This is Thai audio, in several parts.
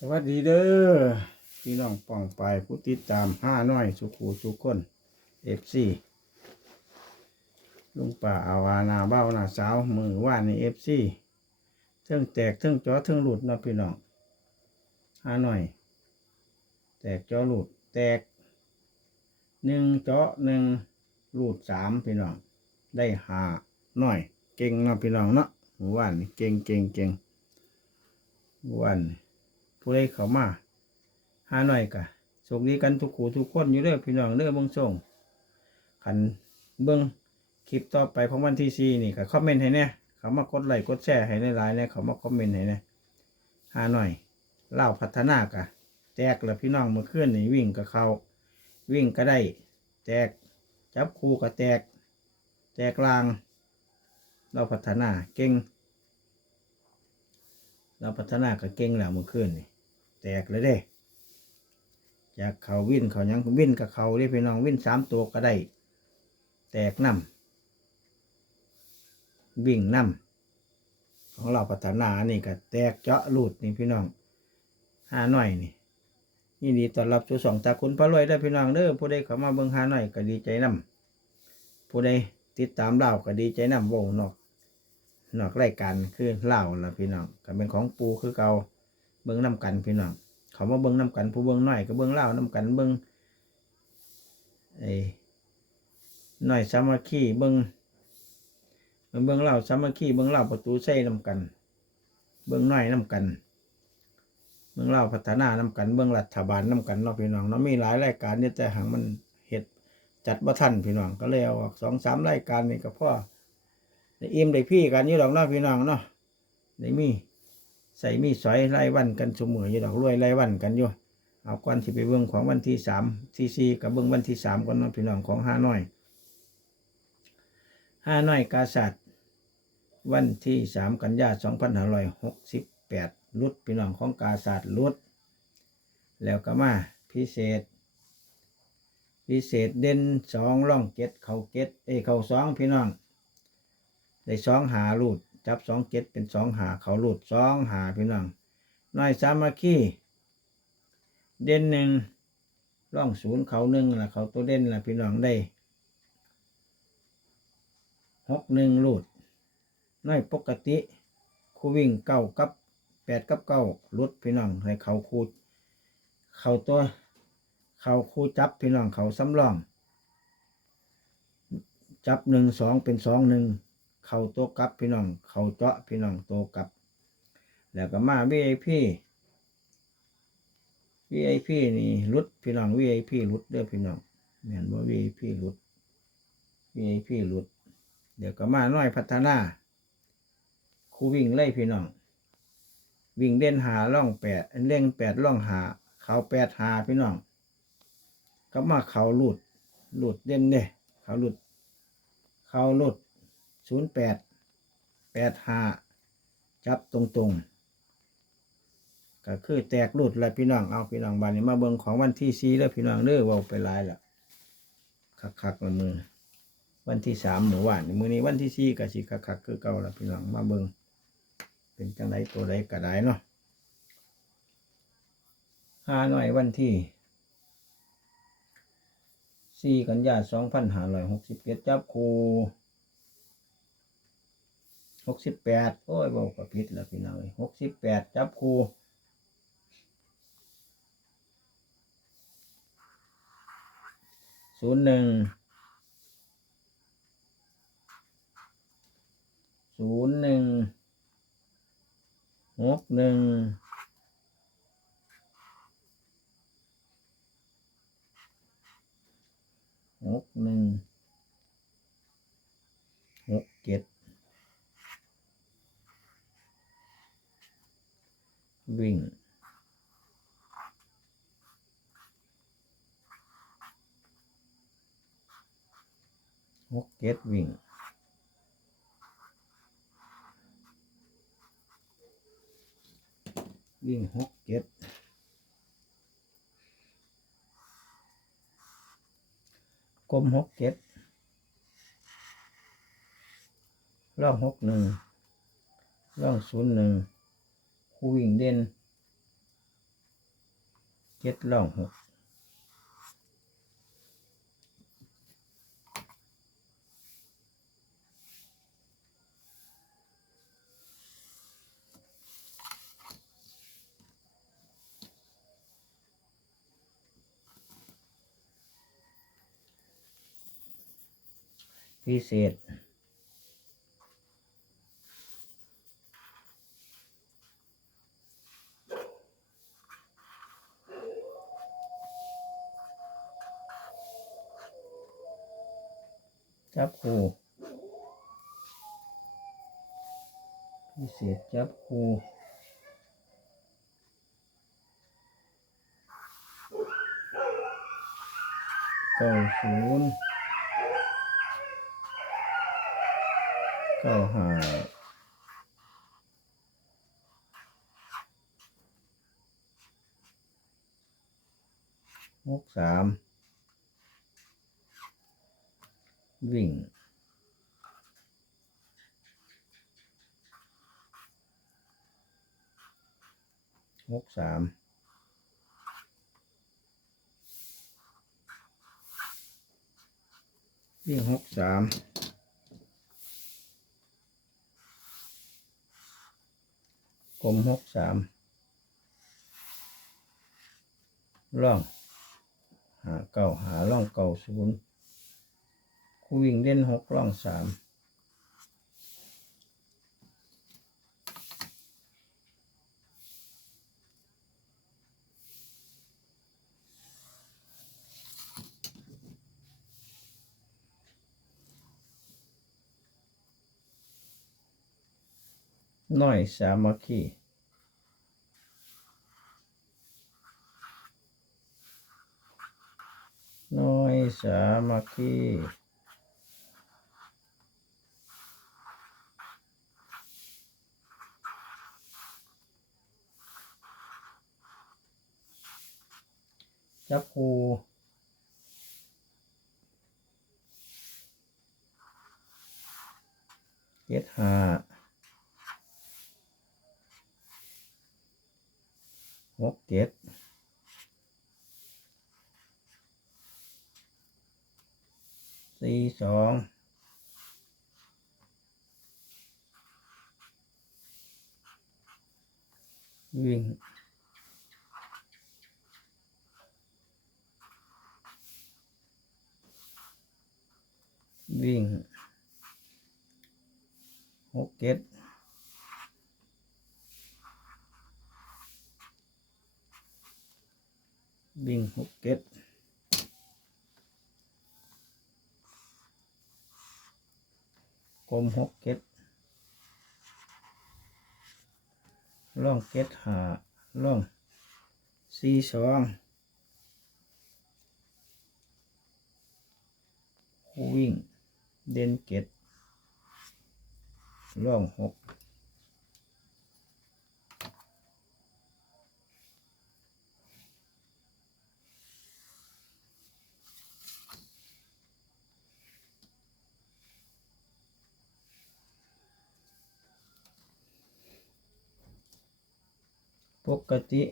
สวัสดีเด้อพี่น้องป่องไปผู้ติดตามห้าน้อยสุขูสุขคนเอฟซีลุงป่าอาวานาเบ้านาสาวมือว่านในเอฟซีเทิงแตกเทิงจอเทิงหลุดนะพี่น้องห้าน้อย แตกจอหลุดแตกหนึ่งจาะหนึ่งหลุดสามพี่น้องได้หาหน่อย เก่งนะพี่น้องเนาะว่านเก่งเก่งเก่งว่านนี่ ผู้ใดเข้ามาหาหน่อยกะโชคดีกันทุกคู่ทุกคนอยู่เด้อพี่น้องเด้อเบิ่งส่งขันเบิ่งคลิปต่อไปของวันที่สี่นี่ก็คอมเมนต์ให้แน่เขามากดไลค์กดแชร์ให้หลายๆเนี่ยเขามาคอมเมนต์ให้แน่หาหน่อยเล่าพัฒนากะแตกแล้วพี่น้องเมื่อคืนนี่วิ่งกับเขาวิ่งก็ได้แตกจับคู่ก็แตกแตกลาง เราพัฒนาเก่ง เราพัฒนาก็เก่งแล้วเมื่อคืนนี่ ตกเลยเด้จากเขาวิ่นเขายังวิ่นกับเขาเด้พี่น้องวิ่นสามตัวก็ได้ แตกน้ำวิ่งน้ำของเราพัฒนานี่ก็แตกเจาะรูดนี่พี่น้องหาหน่อยนี่นี่ดีต้อนรับสู่สองตาคุณพระรวยได้พี่น้องเด้อผู้ใดเข้ามาเบิ่งหาหน่อยก็ดีใจนํผู้ใดติดตามเล่าก็ดีใจนํโว้นอกนอกรายการคือเล่าละพี่น้องก็เป็นของปูคือเก่า เบิ้งน้กันพี่น้องเขามาเบิ้งน้กันผู้เบิ้งน้อยก็เบิ้งเล่าน้กันเบิ้งไอ้น้อยสามัคคีเบิ้งเบิ้งเล่าสามัคคีเบิ้งเล่าประตูใส่น้กัน เบิ้งน้อยน้กันเบิ้งเล่าพัฒนาน้กันเบิ้งรัฐบาลน้กันเนาะพี่น้องเนาะมีหลายรายการเนี่ยแต่หางมันเห็ดจัดบ่ทันพี่น้องก็เลยเอาออกสองสามรายการนี่ก็พอได้อิ่มได้พี่กันอยู่ดอกเนาะพี่น้องเนาะได้มี ใส่มีสอยไล่วันกันสมืออยู่ดอกรวยไล่วันกันอยู่เอาก่อนที่ไปเบิ่งของวันที่สามที่สี่กับเบิ่งวันที่สามก่อนเนาะพี่น้องของห้าน้อยห้าน้อยกาสัตว์วันที่สามกันยาสองพันห้าร้อยหกสิบแปดลุดพี่น้องของกาสัตว์ลุดแล้วก็มาพิเศษ พิเศษเด่นสองร่องเจ็ดเขาเจ็ดเอ้เขาสองพี่น้องได้สองหาลูด จับสองเจ็ดเป็นสองหาเขาหลูดสองหาพี่น้องน้อยสามัคคีเด่นหนึ่งร่องศูนย์เขาหนึ่งละเขาตัวเด่นละพี่น้องได้หกหนึ่งหลูดน้อยปกติคู่วิ่งเก้ากับแปดกับเก้าหลุดพี่น้องให้เขาคูดเขาตัวเขาคูจับพี่น้องเขาสำรอง จับหนึ่งสองเป็นสองหนึ่ง เข่าโตกับพี่น้อง เข่าเจาะพี่น้องโตกับ แล้วก็มา VIP VIP นี่รุดพี่น้อง VIP รุดเด้อพี่น้องแม่นว่า VIP รุด VIP รุด เดี๋ยวก็มาน้อยพัฒนาครูวิ่งไล่พี่น้อง วิ่งเด่นหาล่องแปดเล่งแปดล่องหา เขาแปดหาพี่น้อง ก็มาเขาหลุดหลุดเด่นเด้เขาหลุด เขาหลุด ศูนย์แปดแปดห้าจับตรงๆ ก็คือแตกหลุดแล้วพี่น้อง เอาพี่น้องบานนี้มาเบิ่งของวันที่สี่แล้วพี่น้องเด้อว่าไปลายแล้วคักๆละมือวันที่สามหมู่ว่านมือนี้วันที่สี่ก็สิคักๆคือเก่าแล้วพี่น้องมาเบิ่งเป็นจังไรตัวใดก็ได้เนาะห้าหน่อยวันที่สี่กันยาสองพันห้าร้อยหกสิบเอ็ดจับคู หกสิบแปดโอ้ยบอกกับพิษแล้วพี่น้องหกสิบแปดจับครูศูนย์หนึ่งศูนย์หนึ่งหกหนึ่งหกหนึ่งหกเจ็ด วิ่ง หกเจ็ดวิ่งวิ่งหกเจ็ดกลมหกเจ็ดล่องหกหนึ่งล่องศูนย์หนึ่ง คู่วิ่งเด่นเจ็ดร่องหกพิเศษ เก้าศูนย์เก้าห้าหกสามวิ่งหกสาม วิ่งหกสามกลมหกสามล่อง หาเก่าหาล่องเก่าศูนย์คูวิ่งเล่นหกล่องสาม น้อยสามัคคีน้อยสามัคคีจับคูเจ็ดห้า กเจ็ดสี่สองวิ่งวิ่งหกเจ็ด วิ่งหกเก็ดกลมหกเก็ดล่องเก็ดหาล่องสี่สองวิ่งเด่นเก็ดล่องหก ปกติ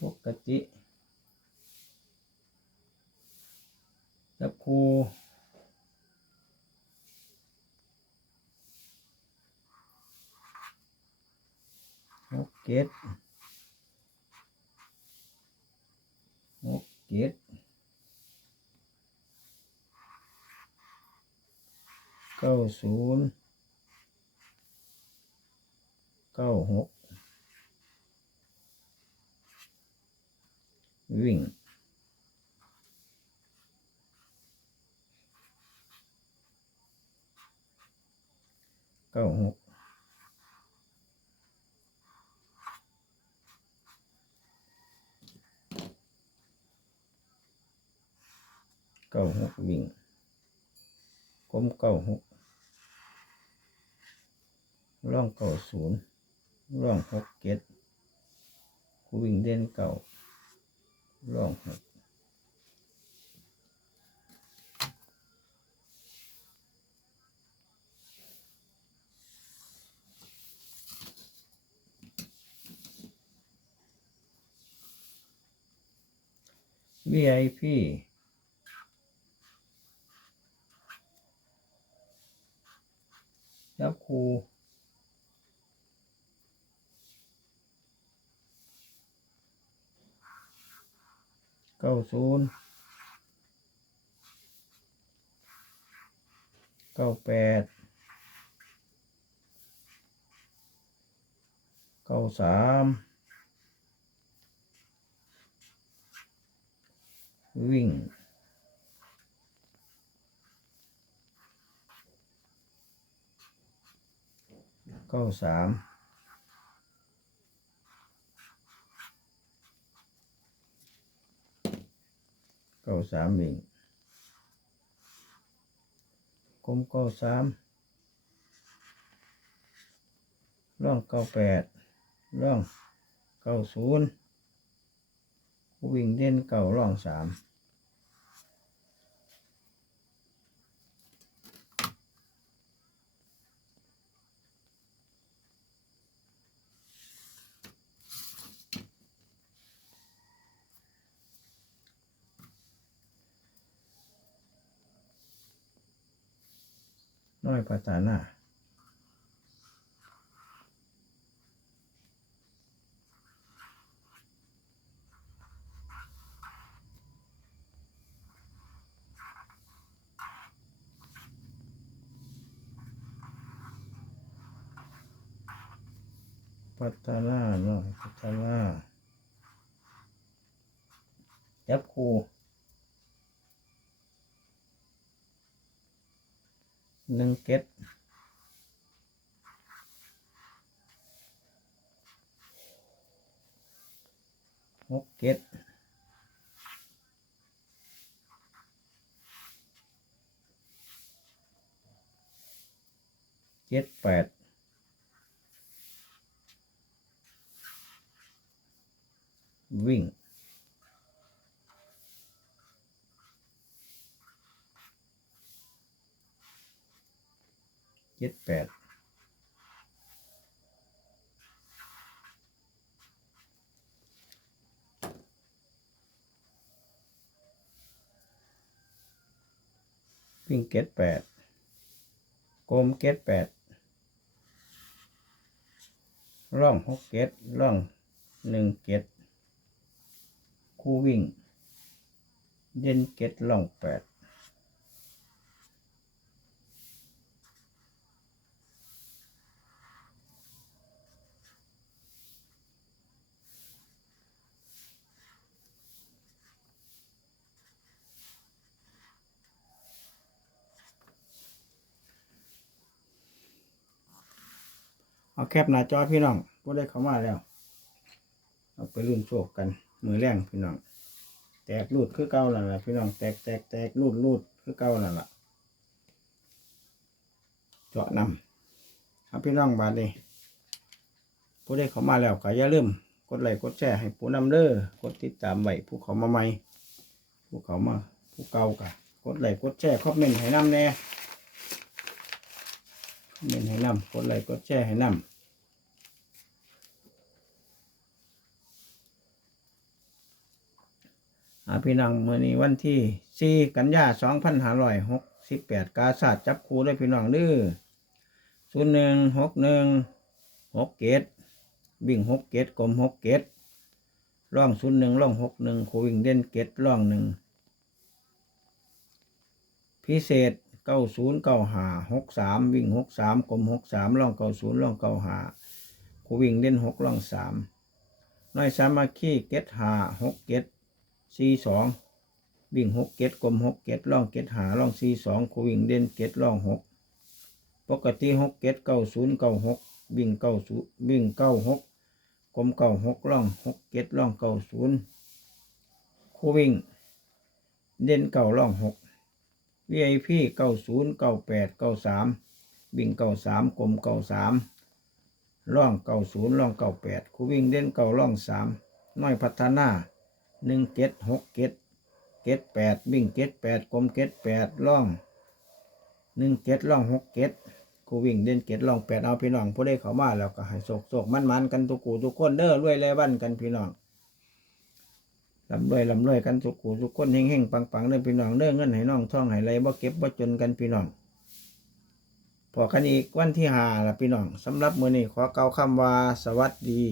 ปกติจับคูหกเจ็ด หก เจ็ดเก้าศูนย์เก้าหกวิ่งเก้าหก เก้าหกวิ่งกลมเก้าหกร่องเก้าศูนย์ร่องหกเก็ดกูวิ่งเด่นเก่าร่องหกวีไอพี ศูนย์เก้าแปดเก้าสามวิ่งเก้าสาม เก้าสามวิ่งกลมเก้าสามร่องเก้าแปดร่องเก้าศูนย์วิ่งเด่นเก้าร่องสาม น้อยพัฒนา พัฒนาน้อยพัฒนายับครู หนึ่งเก็ดหกเก็ดเจ็ดแปดวิ่ง เจ็ดแปดวิ่งเก็ดแปดกลมเก็ดแปดร่องหกเก็ดร่องหนึ่งเก็ดคู่วิ่ง เด่นเก็ดล่องแปด เอาแคปหน้าจอพี่น้องก็ได้เข้ามาแล้ว เอาไปรุ่นโชคกันมือแรงพี่น้อง แตกรูดคือเก่านั่นแหละพี่น้องแตกแตกแตกรูดรูดคือเก่านั่นแหละเจาะนำครับพี่น้องบาดนี้ผู้ได้เข้ามาแล้วก็อย่าลืมกดไลค์กดแชร์ให้ผู้นำเด้อกดติดตามไว้ผู้เขามาใหม่ผู้เขามาผู้เก่ากะกดไลค์กดแชร์คอมเมนต์ให้นำแน่ เมนต์ให้นำกดไลค์กดแชร์ให้นำอาพี่น้องมื่อนี้วันที่ 4 กันยา2568 กาศาสตร์จับคู่ด้วยพี่น้องเด้อ01 61 6เกตวิ่ง6เกตกลม6เกตร่อง01ร่อง61คู่วิ่งเด่นเกตร่องหนึ่งพิเศษ 90 95 63วิ่ง63กลม63ร่อง90ร่อง95คู่วิ่งเด่น6ร่อง3น้อยสามัคคีเกต5 6เกตสี่สองวิ่งหกเกตกลมหกเกตล่องเกตหาล่องสี่สองคูวิ่งเด่นเกตล่องหกปกติหกเกตเก้าศูนย์เก้าหกวิ่งเก้าศูนย์วิ่งเก้าหกกลมเก้าหกล่องหกเกตล่องเก้าศูนย์คูวิ่งเด่นเก้าล่องหก VIP เก้าศูนย์เก้าแปดเก้าสามวิ่งเก้าสามกลมเก้าสามล่องเก้าศูนย์ล่องเก้าแปดคูวิ่งเด่นเก้าล่องสามน้อยพัฒนาหนึ่งเก็ดหกเก็ดเก็ดแปดวิ่งเก็ดแปดกลมเก็ดแปดล่องหนึ่งเก็ดล่องหกเก็ดกูวิ่งเด่นเก็ดล่องแปดเอาพี่น้องผู้ได้เข้ามาแล้วก็ให้โศกโศกมันมันกันทุกกูทุกคนเด้อรวยแลบ้านกันพี่น้อง ลำรวยลำรวยกันสุขุสุขคนเฮงๆปังๆเด้อพี่น้องเด้อเงินให้น้องท่องให้ไรบ่เก็บบ่จนกันพี่น้องพอกันอีกวันที่หาละพี่น้องสำหรับมื้อนี้ขอเกล่าวคำว่าสวัสดี